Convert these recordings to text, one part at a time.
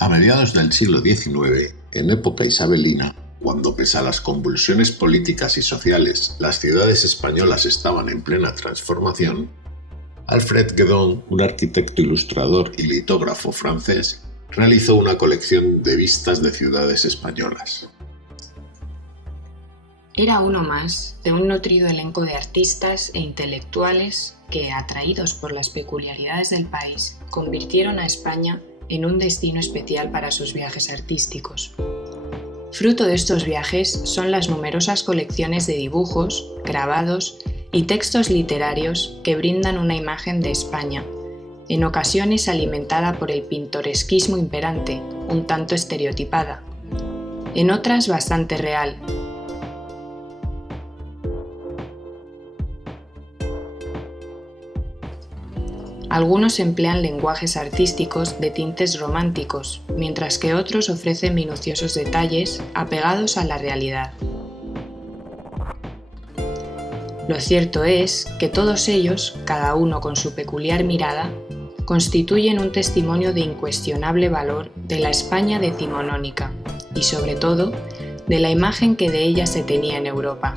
A mediados del siglo XIX, en época isabelina, cuando pese a las convulsiones políticas y sociales, las ciudades españolas estaban en plena transformación, Alfred Guédon, un arquitecto ilustrador y litógrafo francés, realizó una colección de vistas de ciudades españolas. Era uno más de un nutrido elenco de artistas e intelectuales que, atraídos por las peculiaridades del país, convirtieron a España en un destino especial para sus viajes artísticos. Fruto de estos viajes son las numerosas colecciones de dibujos, grabados y textos literarios que brindan una imagen de España, en ocasiones alimentada por el pintoresquismo imperante, un tanto estereotipada, en otras bastante real. Algunos emplean lenguajes artísticos de tintes románticos, mientras que otros ofrecen minuciosos detalles apegados a la realidad. Lo cierto es que todos ellos, cada uno con su peculiar mirada, constituyen un testimonio de incuestionable valor de la España decimonónica y, sobre todo, de la imagen que de ella se tenía en Europa.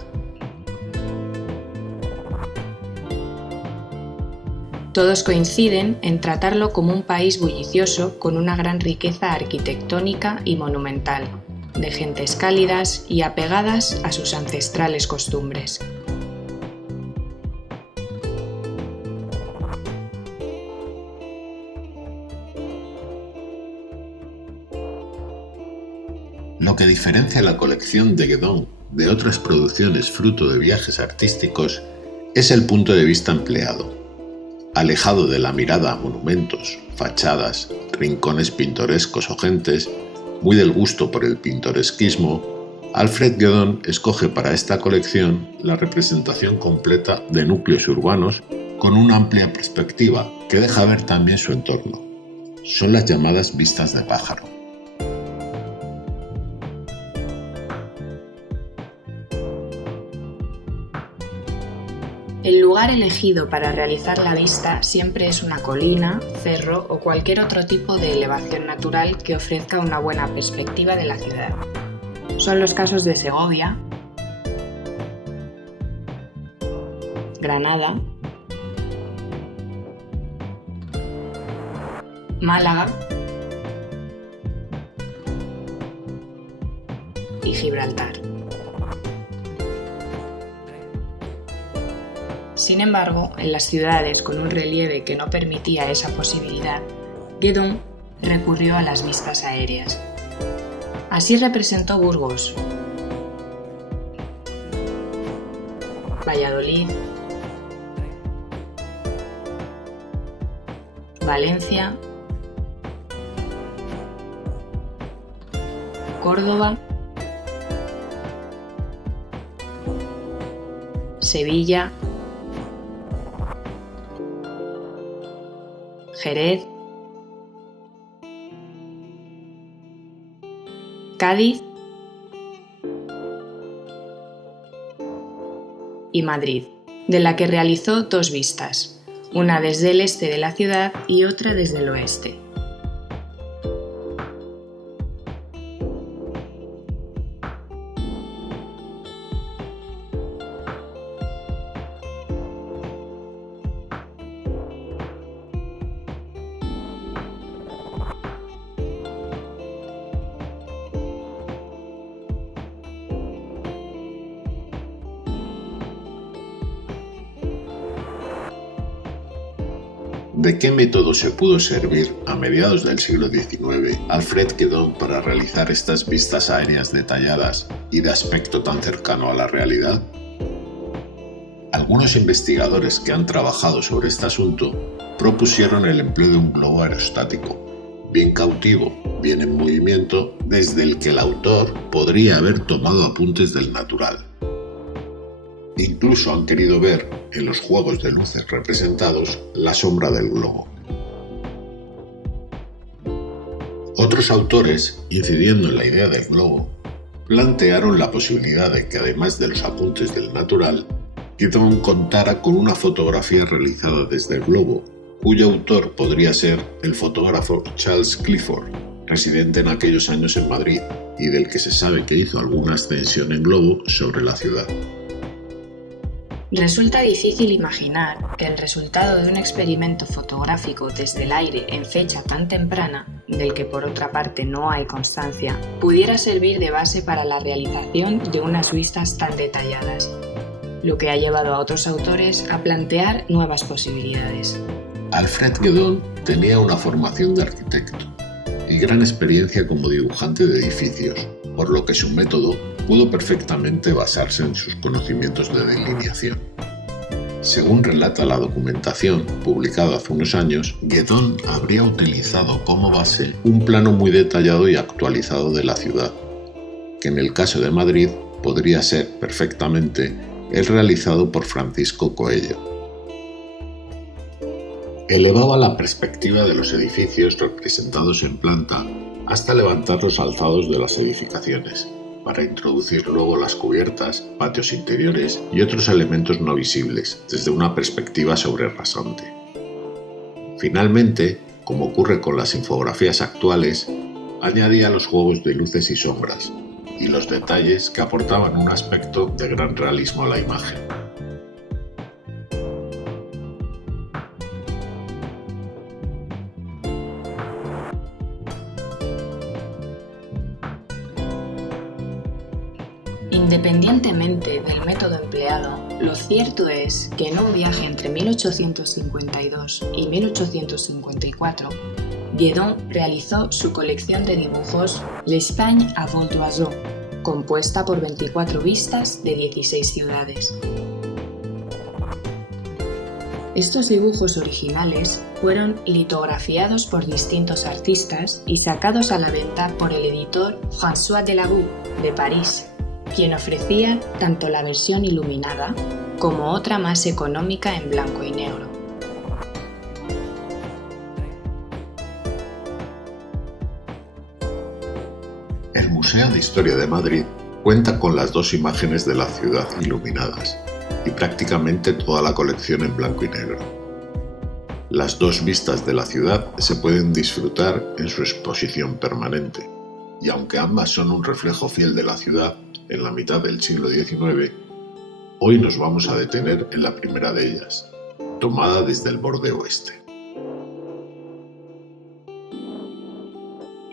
Todos coinciden en tratarlo como un país bullicioso con una gran riqueza arquitectónica y monumental, de gentes cálidas y apegadas a sus ancestrales costumbres. Lo que diferencia la colección de Guédon de otras producciones fruto de viajes artísticos es el punto de vista empleado. Alejado de la mirada a monumentos, fachadas, rincones pintorescos o gentes, muy del gusto por el pintoresquismo, Alfred Guédon escoge para esta colección la representación completa de núcleos urbanos con una amplia perspectiva que deja ver también su entorno. Son las llamadas vistas de pájaro. El lugar elegido para realizar la vista siempre es una colina, cerro o cualquier otro tipo de elevación natural que ofrezca una buena perspectiva de la ciudad. Son los casos de Segovia, Granada, Málaga y Gibraltar. Sin embargo, en las ciudades con un relieve que no permitía esa posibilidad, Guédon recurrió a las vistas aéreas. Así representó Burgos, Valladolid, Valencia, Córdoba, Sevilla, Jerez, Cádiz y Madrid, de la que realizó dos vistas, una desde el este de la ciudad y otra desde el oeste. ¿De qué método se pudo servir a mediados del siglo XIX Alfred Guédon para realizar estas vistas aéreas detalladas y de aspecto tan cercano a la realidad? Algunos investigadores que han trabajado sobre este asunto propusieron el empleo de un globo aerostático, bien cautivo, bien en movimiento, desde el que el autor podría haber tomado apuntes del natural. Incluso han querido ver en los juegos de luces representados la sombra del globo. Otros autores, incidiendo en la idea del globo, plantearon la posibilidad de que, además de los apuntes del natural, Guédon contara con una fotografía realizada desde el globo, cuyo autor podría ser el fotógrafo Charles Clifford, residente en aquellos años en Madrid y del que se sabe que hizo alguna ascensión en globo sobre la ciudad. Resulta difícil imaginar que el resultado de un experimento fotográfico desde el aire en fecha tan temprana, del que por otra parte no hay constancia, pudiera servir de base para la realización de unas vistas tan detalladas, lo que ha llevado a otros autores a plantear nuevas posibilidades. Alfred Guédon tenía una formación de arquitecto y gran experiencia como dibujante de edificios, por lo que su método pudo perfectamente basarse en sus conocimientos de delineación. Según relata la documentación publicada hace unos años, Guédon habría utilizado como base un plano muy detallado y actualizado de la ciudad, que en el caso de Madrid podría ser perfectamente el realizado por Francisco Coello. Elevaba la perspectiva de los edificios representados en planta hasta levantar los alzados de las edificaciones, para introducir luego las cubiertas, patios interiores y otros elementos no visibles desde una perspectiva sobrerrasante. Finalmente, como ocurre con las infografías actuales, añadía los juegos de luces y sombras y los detalles que aportaban un aspecto de gran realismo a la imagen. Independientemente del método empleado, lo cierto es que en un viaje entre 1852 y 1854, Guédon realizó su colección de dibujos L'Espagne à vol d'oiseau, compuesta por 24 vistas de 16 ciudades. Estos dibujos originales fueron litografiados por distintos artistas y sacados a la venta por el editor François Delaroux de París, quien ofrecía tanto la versión iluminada como otra más económica en blanco y negro. El Museo de Historia de Madrid cuenta con las dos imágenes de la ciudad iluminadas y prácticamente toda la colección en blanco y negro. Las dos vistas de la ciudad se pueden disfrutar en su exposición permanente, y aunque ambas son un reflejo fiel de la ciudad en la mitad del siglo XIX, hoy nos vamos a detener en la primera de ellas, tomada desde el borde oeste.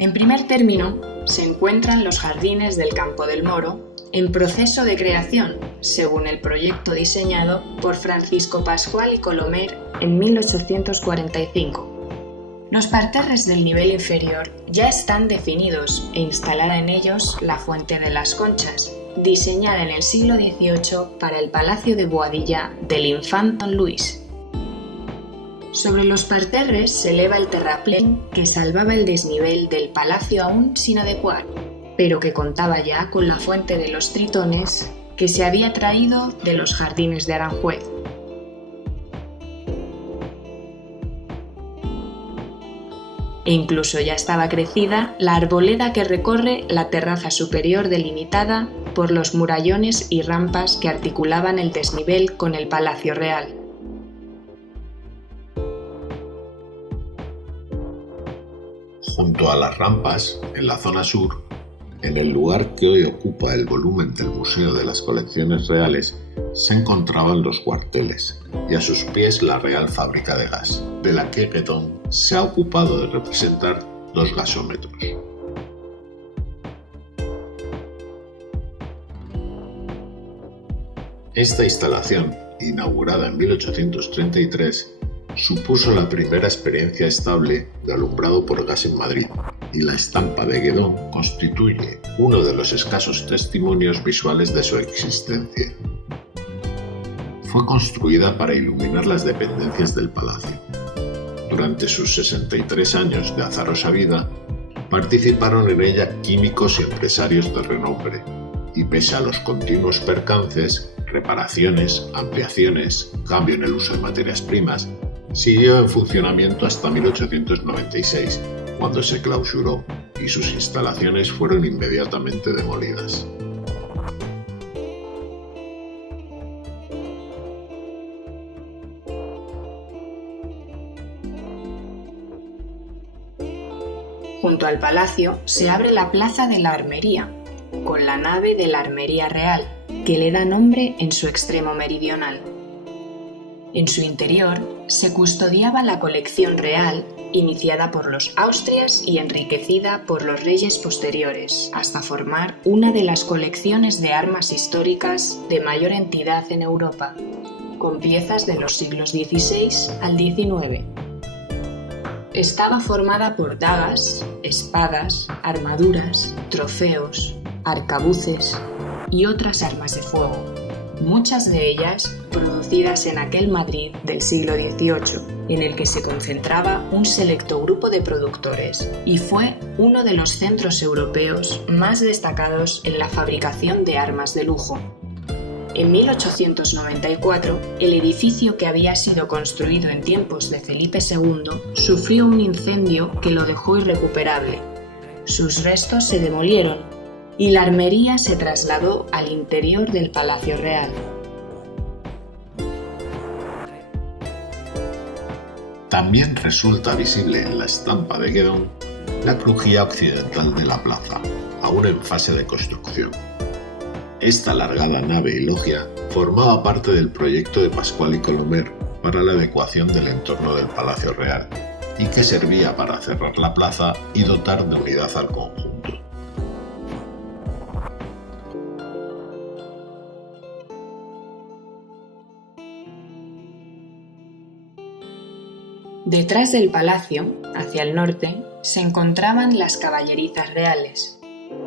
En primer término, se encuentran los jardines del Campo del Moro, en proceso de creación, según el proyecto diseñado por Francisco Pascual y Colomer en 1845. Los parterres del nivel inferior ya están definidos e instalada en ellos la Fuente de las Conchas, diseñada en el siglo XVIII para el Palacio de Boadilla del Infant Don Luis. Sobre los parterres se eleva el terraplén que salvaba el desnivel del palacio aún sin adecuar, pero que contaba ya con la Fuente de los Tritones que se había traído de los jardines de Aranjuez. E incluso ya estaba crecida la arboleda que recorre la terraza superior delimitada por los murallones y rampas que articulaban el desnivel con el Palacio Real. Junto a las rampas, en la zona sur, en el lugar que hoy ocupa el volumen del Museo de las Colecciones Reales, se encontraban los cuarteles y a sus pies la Real Fábrica de Gas, de la que Guédon se ha ocupado de representar 2 gasómetros. Esta instalación, inaugurada en 1833, supuso la primera experiencia estable de alumbrado por gas en Madrid, y la estampa de Guédon constituye uno de los escasos testimonios visuales de su existencia. Fue construida para iluminar las dependencias del palacio. Durante sus 63 años de azarosa vida, participaron en ella químicos y empresarios de renombre, y pese a los continuos percances, reparaciones, ampliaciones, cambio en el uso de materias primas, siguió en funcionamiento hasta 1896, cuando se clausuró y sus instalaciones fueron inmediatamente demolidas. Junto al palacio se abre la Plaza de la Armería, con la nave de la Armería Real, que le da nombre en su extremo meridional. En su interior se custodiaba la colección real, iniciada por los Austrias y enriquecida por los reyes posteriores, hasta formar una de las colecciones de armas históricas de mayor entidad en Europa, con piezas de los siglos XVI al XIX. Estaba formada por dagas, espadas, armaduras, trofeos, arcabuces y otras armas de fuego, muchas de ellas producidas en aquel Madrid del siglo XVIII, en el que se concentraba un selecto grupo de productores, y fue uno de los centros europeos más destacados en la fabricación de armas de lujo. En 1894, el edificio, que había sido construido en tiempos de Felipe II, sufrió un incendio que lo dejó irrecuperable. Sus restos se demolieron y la armería se trasladó al interior del Palacio Real. También resulta visible en la estampa de Guedón la crujía occidental de la plaza, aún en fase de construcción. Esta alargada nave y logia formaba parte del proyecto de Pascual y Colomer para la adecuación del entorno del Palacio Real y que servía para cerrar la plaza y dotar de unidad al conjunto. Detrás del palacio, hacia el norte, se encontraban las caballerizas reales,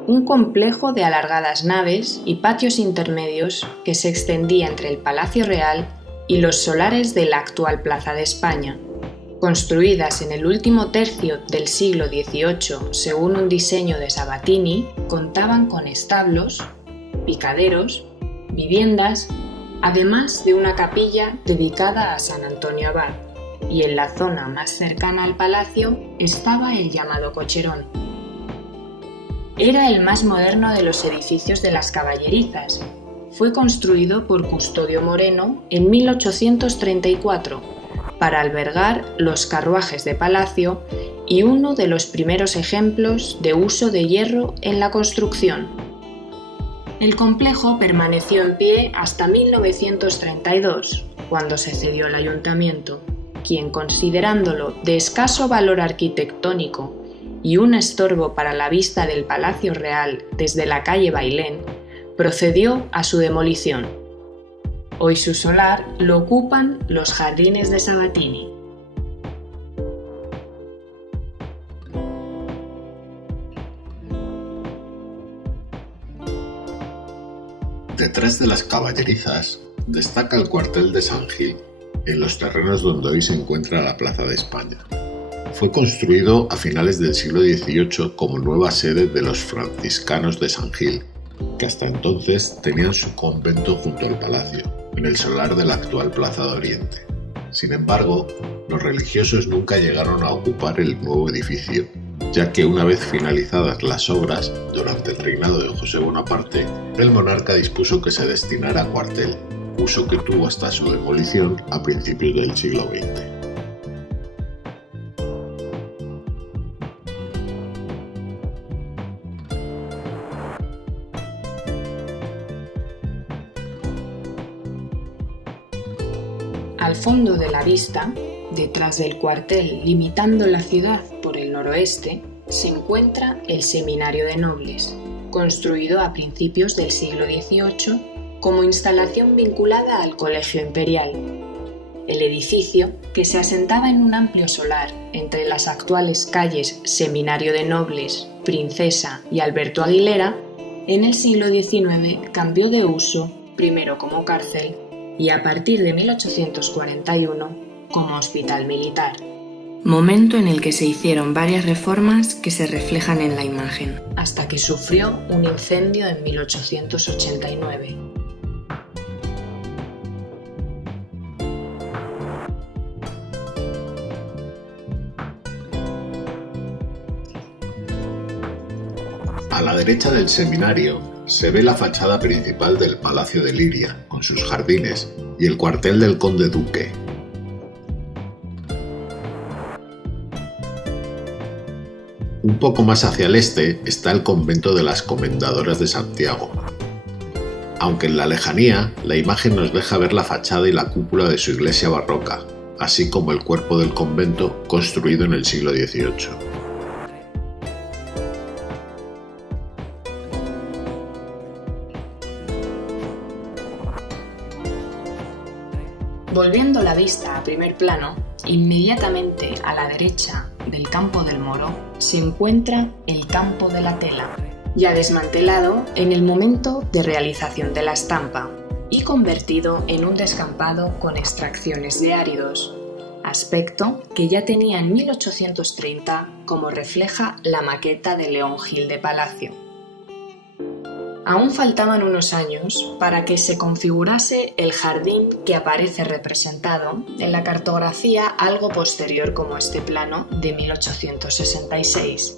un complejo de alargadas naves y patios intermedios que se extendía entre el Palacio Real y los solares de la actual Plaza de España. Construidas en el último tercio del siglo XVIII según un diseño de Sabatini, contaban con establos, picaderos, viviendas, además de una capilla dedicada a San Antonio Abad, y en la zona más cercana al palacio estaba el llamado Cocherón. Era el más moderno de los edificios de las caballerizas. Fue construido por Custodio Moreno en 1834 para albergar los carruajes de palacio y uno de los primeros ejemplos de uso de hierro en la construcción. El complejo permaneció en pie hasta 1932, cuando se cedió al ayuntamiento, quien, considerándolo de escaso valor arquitectónico y un estorbo para la vista del Palacio Real desde la calle Bailén, procedió a su demolición. Hoy su solar lo ocupan los jardines de Sabatini. Detrás de las caballerizas destaca el cuartel de San Gil, en los terrenos donde hoy se encuentra la Plaza de España. Fue construido a finales del siglo XVIII como nueva sede de los franciscanos de San Gil, que hasta entonces tenían su convento junto al palacio, en el solar de la actual Plaza de Oriente. Sin embargo, los religiosos nunca llegaron a ocupar el nuevo edificio, ya que una vez finalizadas las obras, durante el reinado de José Bonaparte, el monarca dispuso que se destinara a cuartel, uso que tuvo hasta su demolición a principios del siglo XX. Al fondo de la vista, detrás del cuartel limitando la ciudad por el noroeste, se encuentra el Seminario de Nobles, construido a principios del siglo XVIII como instalación vinculada al Colegio Imperial. El edificio, que se asentaba en un amplio solar entre las actuales calles Seminario de Nobles, Princesa y Alberto Aguilera, en el siglo XIX cambió de uso, primero como cárcel y a partir de 1841 como hospital militar. Momento en el que se hicieron varias reformas que se reflejan en la imagen, hasta que sufrió un incendio en 1889. A la derecha del seminario se ve la fachada principal del Palacio de Liria, con sus jardines, y el cuartel del conde duque. Un poco más hacia el este está el convento de las Comendadoras de Santiago. Aunque en la lejanía, la imagen nos deja ver la fachada y la cúpula de su iglesia barroca, así como el cuerpo del convento construido en el siglo XVIII. Volviendo la vista a primer plano, inmediatamente a la derecha del Campo del Moro se encuentra el Campo de la Tela, ya desmantelado en el momento de realización de la estampa y convertido en un descampado con extracciones de áridos, aspecto que ya tenía en 1830 como refleja la maqueta de León Gil de Palacio. Aún faltaban unos años para que se configurase el jardín que aparece representado en la cartografía algo posterior como este plano de 1866.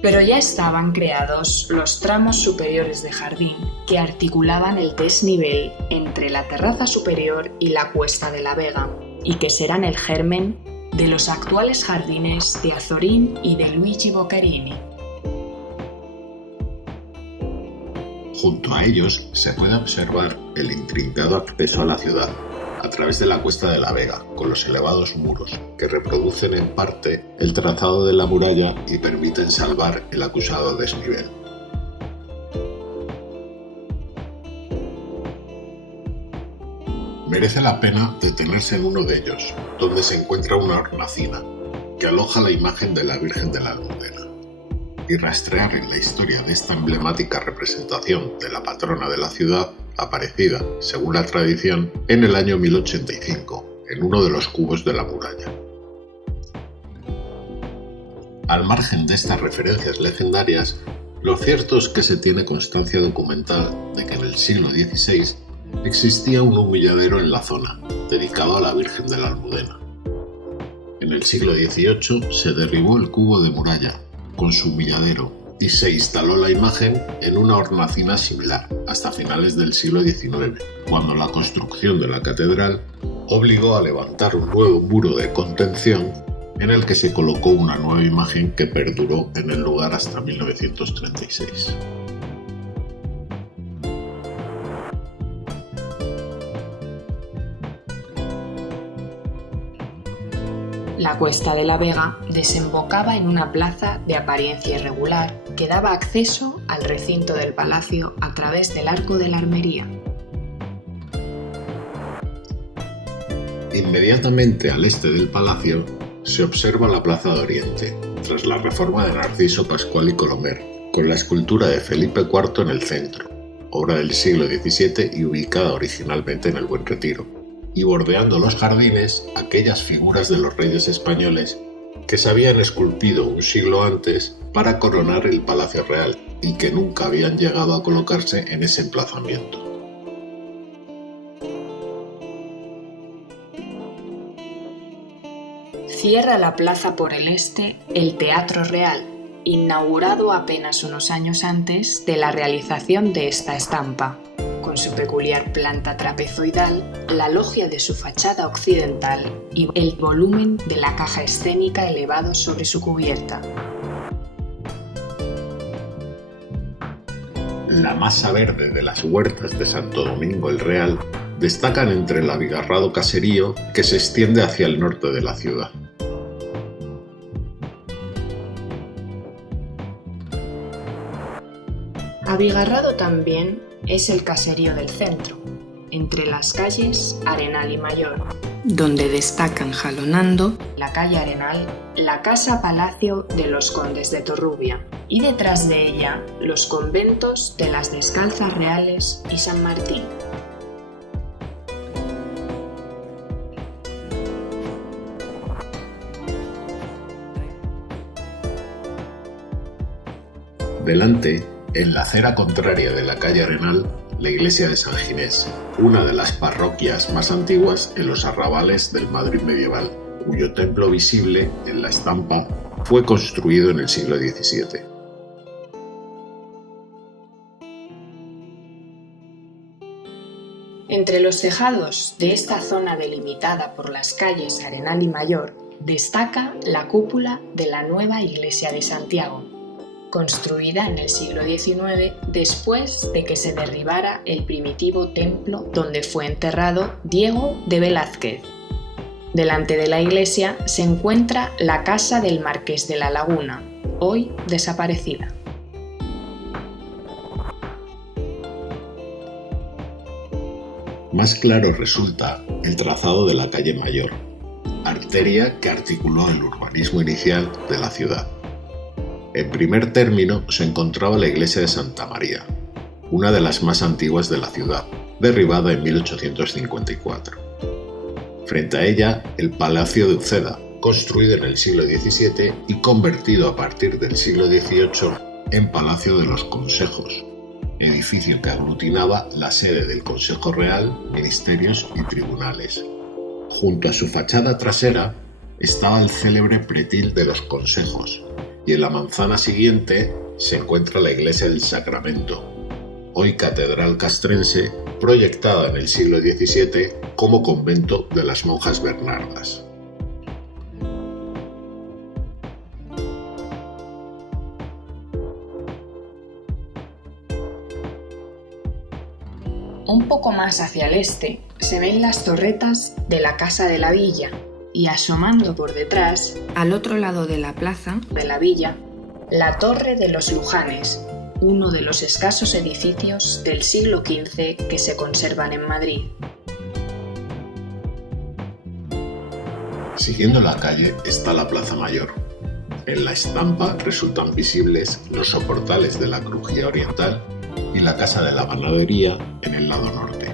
Pero ya estaban creados los tramos superiores de jardín que articulaban el desnivel entre la terraza superior y la Cuesta de la Vega, y que serán el germen de los actuales jardines de Azorín y de Luigi Boccherini. Junto a ellos se puede observar el intrincado acceso a la ciudad, a través de la Cuesta de la Vega, con los elevados muros, que reproducen en parte el trazado de la muralla y permiten salvar el acusado desnivel. Merece la pena detenerse en uno de ellos, donde se encuentra una hornacina, que aloja la imagen de la Virgen de la Almudena, y rastrear en la historia de esta emblemática representación de la patrona de la ciudad, aparecida, según la tradición, en el año 1085, en uno de los cubos de la muralla. Al margen de estas referencias legendarias, lo cierto es que se tiene constancia documental de que en el siglo XVI existía un humilladero en la zona, dedicado a la Virgen de la Almudena. En el siglo XVIII se derribó el cubo de muralla, con su humilladero, y se instaló la imagen en una hornacina similar, hasta finales del siglo XIX, cuando la construcción de la catedral obligó a levantar un nuevo muro de contención en el que se colocó una nueva imagen que perduró en el lugar hasta 1936. La Cuesta de la Vega desembocaba en una plaza de apariencia irregular que daba acceso al recinto del palacio a través del Arco de la Armería. Inmediatamente al este del palacio se observa la Plaza de Oriente, tras la reforma de Narciso Pascual y Colomer, con la escultura de Felipe IV en el centro, obra del siglo XVII y ubicada originalmente en el Buen Retiro, y bordeando los jardines aquellas figuras de los reyes españoles que se habían esculpido un siglo antes para coronar el Palacio Real y que nunca habían llegado a colocarse en ese emplazamiento. Cierra la plaza por el este el Teatro Real, inaugurado apenas unos años antes de la realización de esta estampa. Con su peculiar planta trapezoidal, la loggia de su fachada occidental y el volumen de la caja escénica elevado sobre su cubierta. La masa verde de las huertas de Santo Domingo el Real destacan entre el abigarrado caserío que se extiende hacia el norte de la ciudad. Abigarrado también es el caserío del centro, entre las calles Arenal y Mayor, donde destacan jalonando la calle Arenal, la casa palacio de los condes de Torrubia, y detrás de ella los conventos de las Descalzas Reales y San Martín. Delante, en la acera contraria de la calle Arenal, la iglesia de San Ginés, una de las parroquias más antiguas en los arrabales del Madrid medieval, cuyo templo visible en la estampa fue construido en el siglo XVII. Entre los tejados de esta zona delimitada por las calles Arenal y Mayor destaca la cúpula de la nueva iglesia de Santiago, construida en el siglo XIX después de que se derribara el primitivo templo donde fue enterrado Diego de Velázquez. Delante de la iglesia se encuentra la casa del Marqués de la Laguna, hoy desaparecida. Más claro resulta el trazado de la calle Mayor, arteria que articuló el urbanismo inicial de la ciudad. En primer término se encontraba la iglesia de Santa María, una de las más antiguas de la ciudad, derribada en 1854. Frente a ella, el Palacio de Uceda, construido en el siglo XVII y convertido a partir del siglo XVIII en Palacio de los Consejos, edificio que aglutinaba la sede del Consejo Real, ministerios y tribunales. Junto a su fachada trasera estaba el célebre pretil de los Consejos, y en la manzana siguiente se encuentra la iglesia del Sacramento, hoy catedral castrense, proyectada en el siglo XVII como convento de las monjas bernardas. Un poco más hacia el este se ven las torretas de la Casa de la Villa y asomando por detrás, al otro lado de la plaza de la villa, la Torre de los Lujanes, uno de los escasos edificios del siglo XV que se conservan en Madrid. Siguiendo la calle está la Plaza Mayor. En la estampa resultan visibles los soportales de la crujía oriental y la Casa de la Panadería en el lado norte.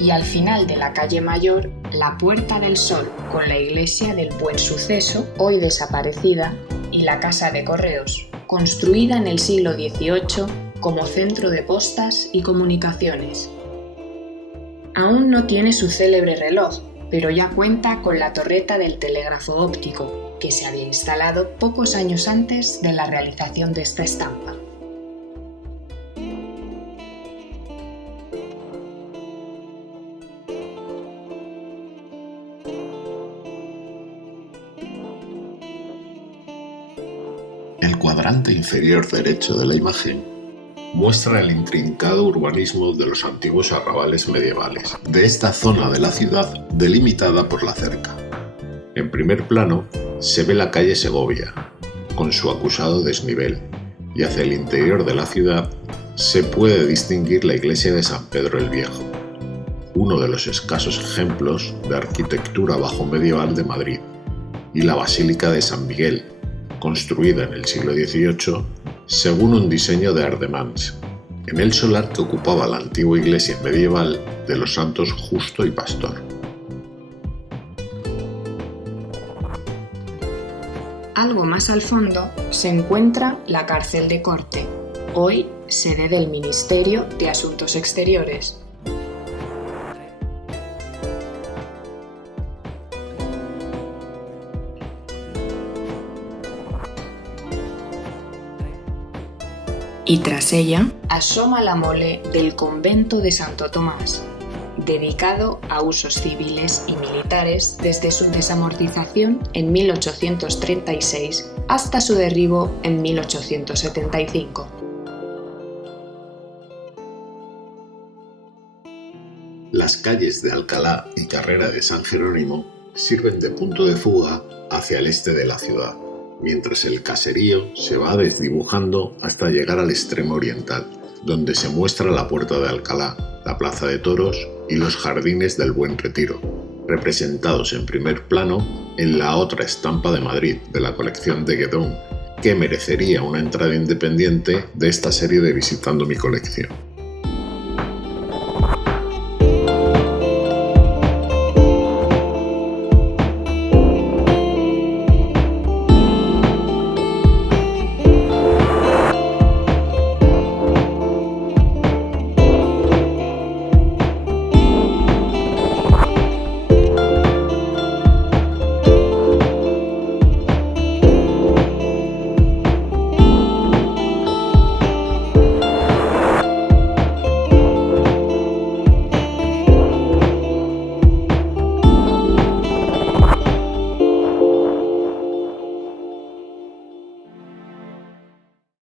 Y al final de la calle Mayor, la Puerta del Sol, con la iglesia del Buen Suceso, hoy desaparecida, y la Casa de Correos, construida en el siglo XVIII como centro de postas y comunicaciones. Aún no tiene su célebre reloj, pero ya cuenta con la torreta del telégrafo óptico, que se había instalado pocos años antes de la realización de esta estampa. El cuadrante inferior derecho de la imagen muestra el intrincado urbanismo de los antiguos arrabales medievales de esta zona de la ciudad delimitada por la cerca. En primer plano se ve la calle Segovia, con su acusado desnivel, y hacia el interior de la ciudad se puede distinguir la iglesia de San Pedro el Viejo, uno de los escasos ejemplos de arquitectura bajomedieval de Madrid, y la Basílica de San Miguel, construida en el siglo XVIII según un diseño de Ardemans, en el solar que ocupaba la antigua iglesia medieval de los santos Justo y Pastor. Algo más al fondo se encuentra la cárcel de Corte, hoy sede del Ministerio de Asuntos Exteriores. Y tras ella asoma la mole del convento de Santo Tomás, dedicado a usos civiles y militares desde su desamortización en 1836 hasta su derribo en 1875. Las calles de Alcalá y Carrera de San Jerónimo sirven de punto de fuga hacia el este de la ciudad, mientras el caserío se va desdibujando hasta llegar al extremo oriental, donde se muestra la Puerta de Alcalá, la Plaza de Toros y los Jardines del Buen Retiro, representados en primer plano en la otra estampa de Madrid de la colección de Guedón, que merecería una entrada independiente de esta serie de Visitando mi colección.